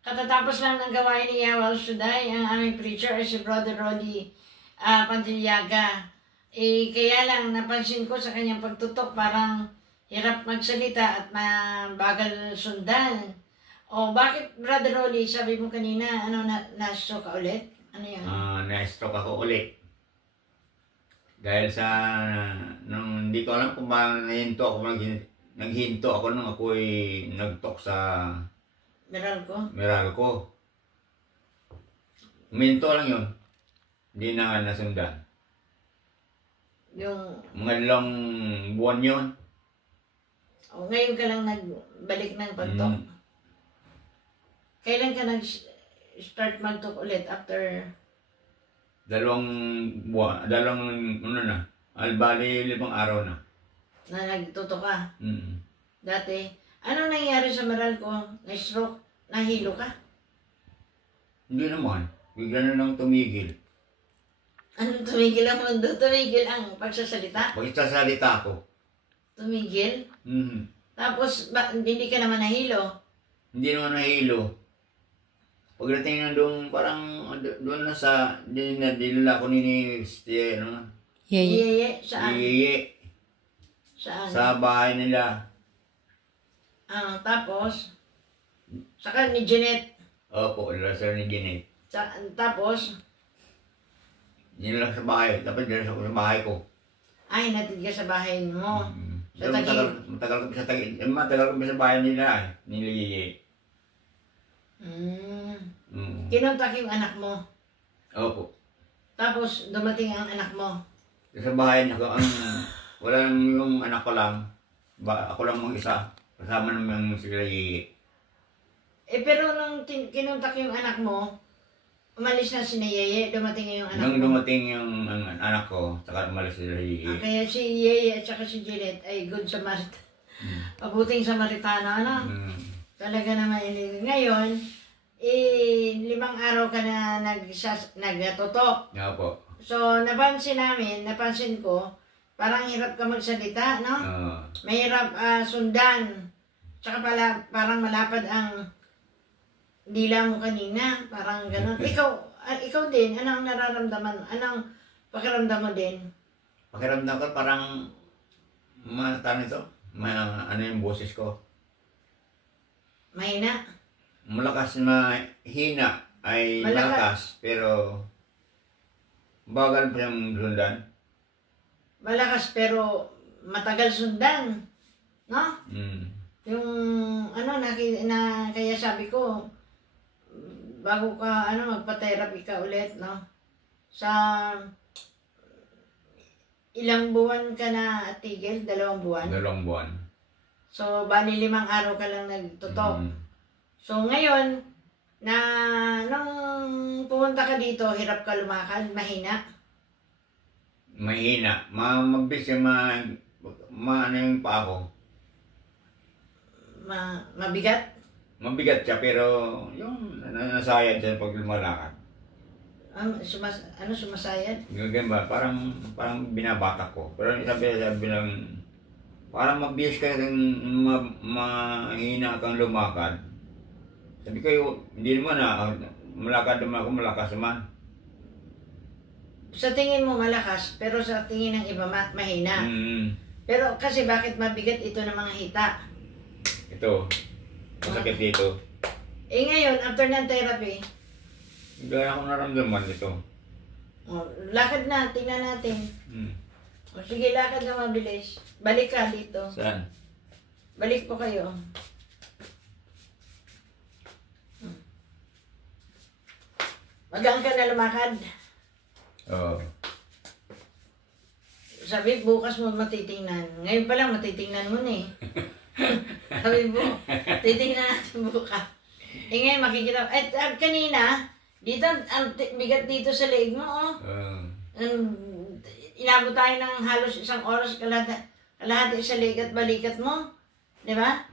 Katatapos lang ng gawain ni Yawal Suday, ang aming preacher ay si Brother Roddy Pantilyaga. Kaya lang napansin ko sa kanyang pagtutok parang hirap magsalita at mabagal sundan. O bakit Brother Roddy, sabi mo kanina, na-stroke ka ulit? Ano yan? Na-stroke ako ulit. Dahil sa, hindi ko alam kung naghinto ako nung ako'y nagtok sa Meralco. Minto lang yun. Hindi na nga nasundan. Yung mga ilang buwan yun. O, ngayon ka lang nagbalik ng pagtok. Kailan ka nag-start magtok ulit after? Dalawang bali 5 araw na. Na nagtutok ka? Dati. Ano nangyari sa Meralco? Na-stroke? Nahilo ka? Hindi naman. Bigla na lang tumigil. Anong tumigil ang mundo? Tumigil ang pagsasalita? Pagsasalita ko. Tumigil? Tapos, hindi ka naman nahilo? Hindi naman nahilo. Pagdating na doon, parang doon na sa, dinala ko ni Yeye. Saan? Yeye. Saan? Sa bahay nila. Tapos, saka ni Jeanette. Opo, lasal ni Jeanette. Tapos, dinala sa bahay, dapat dinala ko sa bahay ko. Ay, natid ka sa bahay mo. Sa Matagal kami sa bahay nila, ni Yeye. Kinontak yung anak mo. Opo. Tapos, dumating ang anak mo. Sa bahay niya, walang yung anak ko lang. Ako lang mag-isa. Kasama naman sila Yeye. Pero nung kinontak yung anak mo, umalis na si Yeye, dumating yung anak mo. Nung dumating yung anak ko, saka umalis sila Yeye. Kaya si Yeye at saka si Jeanette ay good Samaritan. Mabuting Samaritano, ano? Talaga naman. Ngayon, 5 araw ka na nagtutok. Nga po. So, napansin ko, parang hirap ka magsalita, no? Mahirap sundan. Tsaka parang malapad ang dila mo kanina. Parang gano'n. Ikaw din, anong nararamdaman? Anong pakiramdam mo din? Pakiramdam ko parang, ano yung boses ko? Mahina? Malakas na hina ay malakas, pero bagal pa yung sundan. Malakas pero matagal sundan, no? Yung kaya sabi ko, bago ka magpa-therapy ka ulit, no? Sa ilang buwan ka na tigil? 2 buwan? 2 buwan. So, bali 5 araw ka lang nagtutok. So, ngayon, nung pumunta ka dito, hirap ka lumakad, mahina? Mahina. Mabilis yung ano yung pa ako. Mabigat? Mabigat siya, pero yung nasayad siya pag lumalakad. Sumasayad? Ganyan ba? Parang binabatak ko. Pero sabi lang, parang mabilis ka mahina kang lumakad. Sabi ko, hindi naman malakad naman ako, malakas naman. Sa tingin mo malakas, pero sa tingin ng iba mahina. Pero kasi bakit mabigat ito ng mga hita? Ito, masakit dito. Ngayon, after ng therapy, wala akong naramdaman dito. Lakad na, tingnan natin. Sige, lakad na mabilis. Balik ka dito. Saan? Balik po kayo. Magaan ka na lumakad. Oo. Sabi, bukas mo matitingnan. Ngayon pa lang matitingnan mo na eh. Sabi mo, titingnan natin bukas. Ngayon makikita. Kanina, dito, ang bigat dito sa leeg mo, oh. Inabot tayo ng halos 1 oras kalahati sa leeg at balikat mo. Di ba?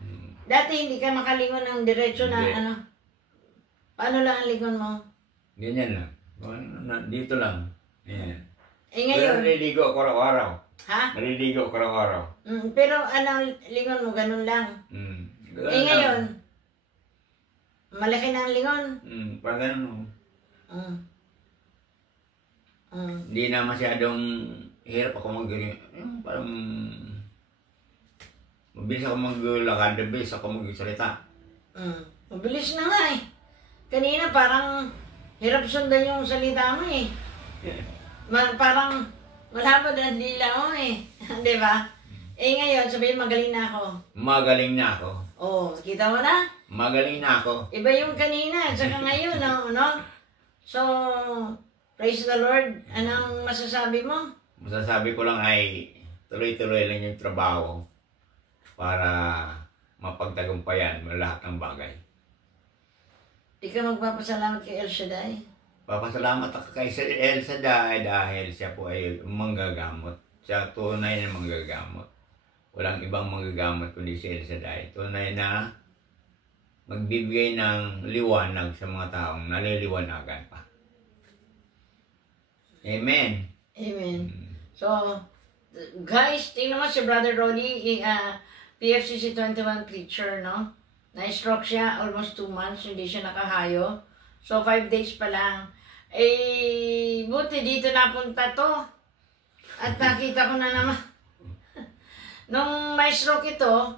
Dati hindi ka makalingon ng diretso na Paano lang ang lingon mo? Ganyan lang. Dito lang. Ayan. Ngayon, pero naliligo ako araw-araw. Ha? Naliligo ako araw-araw. Pero anong lingon mo? Ganun lang. Mm. Ngayon, Malaki na ang lingon. Parang ganun. Mm. Mm. Hindi na masyadong hirap ako parang mabilis ako maglakad, mabilis ako magsalita. Mabilis na nga eh. Kanina parang hirap sundan yung salita mo eh. Parang malapad ang dila mo eh. Di ba? Eh ngayon, sabihin magaling na ako. Magaling na ako. Oh, kita mo na? Magaling na ako. Iba yung kanina, saka ngayon, no? So, praise the Lord. Anong masasabi mo? Masasabi ko lang ay tuloy-tuloy lang yung trabaho para mapagtagumpayan mo lahat ng bagay. Di ka magpapasalamat kay El Shaddai? Papasalamat ako kay El Shaddai dahil siya po ay manggagamot. Siya tunay na manggagamot. Walang ibang manggagamot kundi si El Shaddai. Tunay na magbibigay ng liwanag sa mga taong naliliwanagan pa. Amen. Amen. So, guys, tingnan mo si Brother Rolly, PFCC 21 preacher, no? Na-stroke siya, almost 2 months, hindi siya nakahayo. So, 5 days pa lang. Eh, buti dito napunta to. At nakita ko na naman. Nung may stroke ito,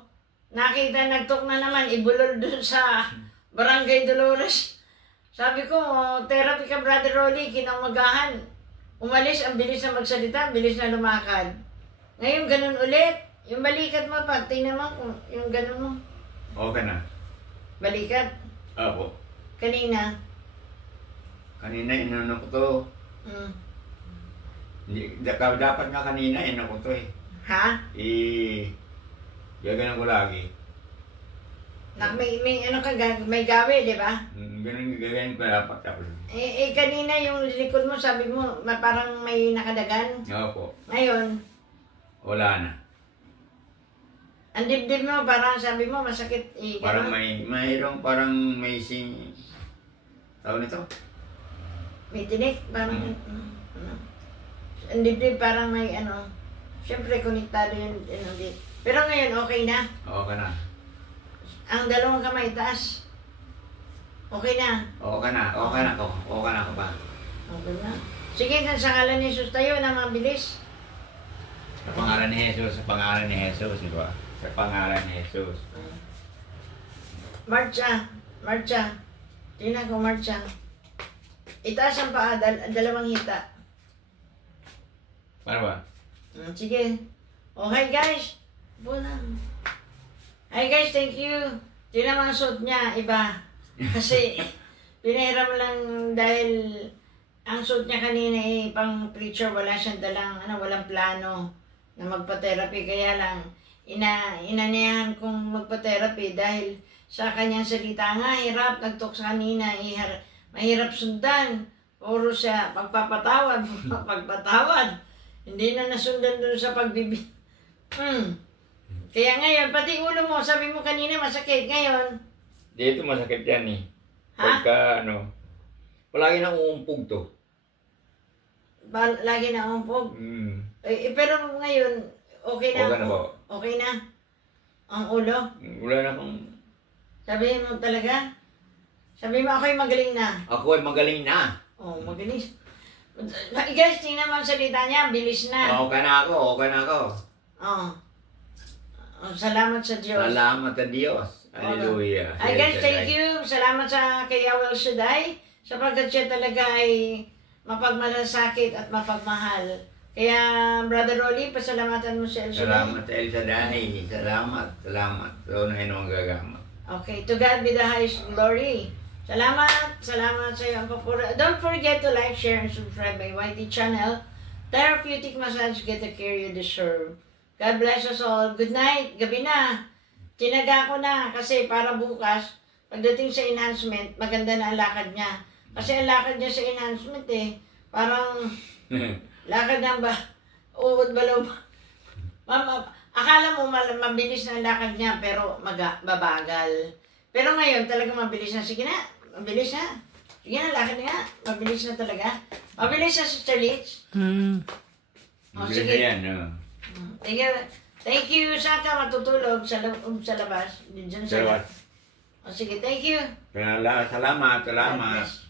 nakita, nagtok na naman, ibulol dun sa Barangay Dolores. Sabi ko, therapy ka, Brother Rolly, kinamagahan. Umalis, ang bilis na magsalita, ang bilis na lumakad. Ngayon, ganun ulit. Yung balikat mo pa, tingnan mo, yung ganun mo. Okay na. Balikat? Opo. Kanina? Kanina, inano ko to. Dapat nga kanina, inano ko to eh. Ha? Gaganan ko lagi. May ano ka, may gawi, di ba? Ganun, gaganin ko dapat. Kanina yung likod mo, sabi mo, parang may nakadagan. Opo. Ngayon? Wala na. Ang dibdib mo, parang sabi mo, masakit. Parang parang may tawag nito? May tinik, parang, ang dibdib parang may siyempre, konektado yun, pero ngayon, okay na. Okay na. Ang dalawang kamay, taas. Okay na. Okay na. Okay na ako. Okay na ako ba? Okay na. Sige, sa ngalan ni Jesus tayo na mabilis. Sa pangalan ni Jesus, sa pangalan ni Jesus, di ba? Sa pangalan ni Jesus. Marcha. Marcha. Tingnan ko, marcha. Itaas ang paa, dalawang hita. Paano ba? Sige. Oh, hi guys. Hi guys, thank you. Tingnan mo ang suot niya, iba. Kasi, pinahiram lang dahil ang suot niya kanina pang preacher, wala siyang dalang, walang plano na magpa-therapy. Kaya lang, inaniyahan kong magpa-therapy dahil sa kanyang salita nga, hirap, nagtok sa kanina, mahirap sundan. Puro siya, pagpapatawad. Hindi na nasundan doon sa pagbibig. Kaya ngayon, pati ulo mo, sabi mo kanina masakit. Ngayon, dito masakit yan eh. Ha? Pagka palagi nang uumpog to. Lagi na umpog. Pero ngayon, okay na. Okay na ba? Okay na. Ang ulo. Wala na akong... Sabihin mo talaga? Sabi mo ako'y magaling na. Ako ay magaling na. Oh, magaling. Guys, tingnan mo ang salita niya, bilis na. Okay na ako, okay na ako. Salamat sa Diyos. Salamat sa Diyos. Hallelujah. Ay guys, thank you. Salamat sa kay El Shaddai sapagkat siya talaga ay mapagmalasakit at mapagmahal. Kaya, Brother Rolly, pasalamatan mo si El Shaddai. Salamat sa El Shaddai. Salamat. So, na yun ang gagamot. Okay, to God be the highest glory. Salamat sa iyo. Don't forget to like, share, and subscribe my YT channel. Therapeutic Massage, get the care you deserve. God bless us all. Good night. Gabi na. Tinaga ko na kasi para bukas, pagdating sa enhancement, maganda na ang lakad niya. Kasi ang lakad niya sa enhancement parang lakad ng uod balaw. Akala mo mabilis na ang lakad niya pero babagal. Pero ngayon talaga mabilis na. Sige na, mabilis na. Sige na, lakad nga. Mabilis na talaga. Mabilis na si Charlie. Sige yan, Thank you. Saan ka matutulog? Sa labas? Diyan sa labas. O sige, thank you. Salamat, God salamat. bless.